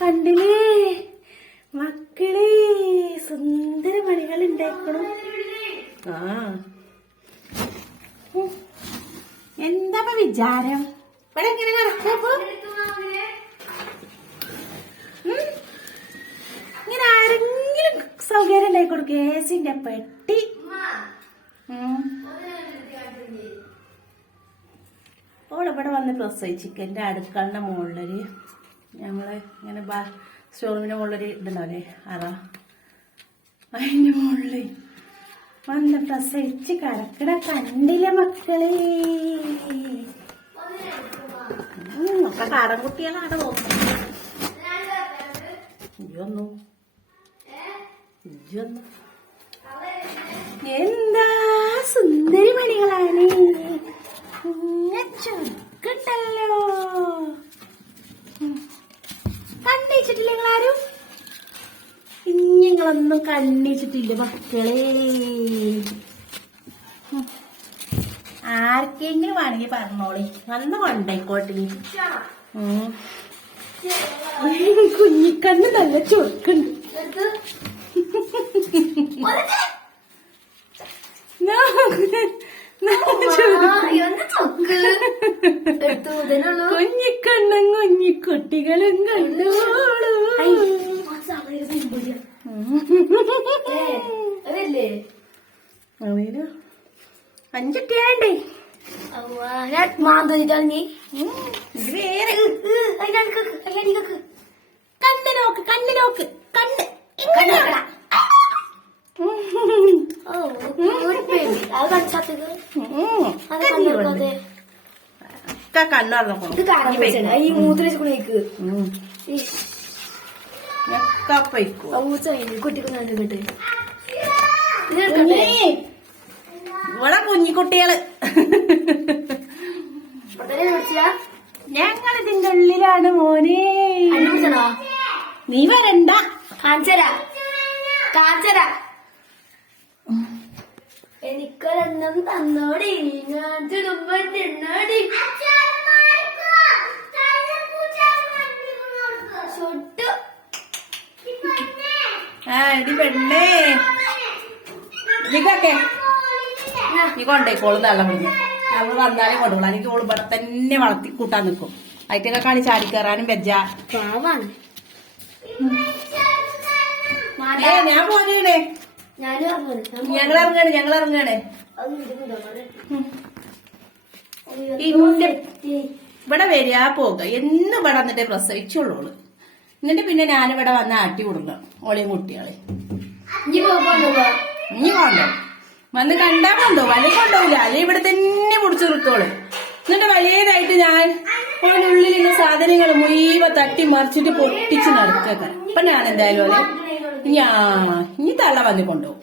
കണ്ടില്ലേ മക്കളെ, സുന്ദര മണികൾ ഉണ്ടാക്കണം. എന്താ വിചാരം? ഇവിടെ എങ്ങനെ നടക്കപ്പോ? ഇങ്ങനെ ആരെങ്കിലും സൗകര്യം ഉണ്ടായി കൊടുക്കും. ഗ്യാസിന്റെ പെട്ടി ഓളിവിടെ വന്ന് പ്രസവിച്ചിക്ക്. എന്റെ അടുക്കളുടെ മുകളിലൊരു ഞങ്ങള് ഇങ്ങനെ സ്റ്റോറിന്റെ മുകളിലൊരു ഇതുണ്ടാവില്ലേ, അതാ അതിന്റെ മുകളില് വന്ന് പ്രസവിച്ച് കടക്കട കണ്ടില്ല മക്കളെ. ഒക്കെ കാടൻ കുട്ടികളാണ് നോക്കുന്നത്. എന്താ സുന്ദരി മണികളാണ്, ചുരുക്കട്ടല്ലോ. കണ്ണിച്ചിട്ടില്ല നിങ്ങളാരും? നിങ്ങളൊന്നും കണ്ണിച്ചിട്ടില്ല മക്കളെ. ആർക്കെങ്കിലും വേണമെങ്കിൽ പറഞ്ഞോളി, വന്ന് കൊണ്ടായിക്കോട്ടെ. കുഞ്ഞിക്കണ്ണ് നല്ല ചുരുക്കുണ്ട്. കുഞ്ഞിക്കണ്ണും കുഞ്ഞിക്കുട്ടികളും കണ്ടോളൂ. അഞ്ചുട്ടിയാണ്ടേ കണ്ണ് നോക്ക്, കണ്ണ് നോക്ക്, കണ്ണ് ഇവിടെ കുഞ്ഞിക്കുട്ടികള്. ഞങ്ങളിതിന്റെ ഉള്ളിലാണ് മോനെ. നീ വരണ്ട, കാഞ്ചര എനിക്കൊരെണ്ണം തന്നോടി, ഞാൻ ചുടുമ്പടി. എടി പെണ്ണേ, നിക്കൊക്കെ നീ കൊണ്ടേക്കോളും തള്ള വിളിഞ്ഞ്. നമ്മൾ വന്നാലേ കൊണ്ടുപോകും. എനിക്ക് ഓള് ഇവിടെ തന്നെ വളർത്തി കൂട്ടാൻ നിൽക്കും. അതിറ്റൊക്കെ കാണി ചാടി കയറാനും വെജ. ഞാൻ പോരണേ, ഞങ്ങൾ ഇറങ്ങണേ. ഇവിടെ വരിക പോക എന്ന് ഇവിടെ വന്നിട്ടേ പ്രസവിച്ചുള്ളൂ. എന്നിട്ട് പിന്നെ ഞാനിവിടെ വന്ന് ആട്ടി കൊടുക്കണം ഓളെയും കുട്ടികളെ. ഇനി കൊണ്ടോ വന്ന് കണ്ടാ കൊണ്ടോ, വലിയ കൊണ്ടോവില്ല, അല്ലെങ്കിൽ ഇവിടെ തന്നെ പിടിച്ചു നിർത്തോളൂ. എന്നിട്ട് വലിയതായിട്ട് ഞാൻ ഓളുള്ളിൽ ഇങ്ങനെ സാധനങ്ങൾ മുഴുവൻ തട്ടി മറിച്ചിട്ട് പൊട്ടിച്ച് നടക്കുക. അപ്പൊ ഞാൻ എന്തായാലും ഇനി തള്ള വന്ന് കൊണ്ടുപോകും.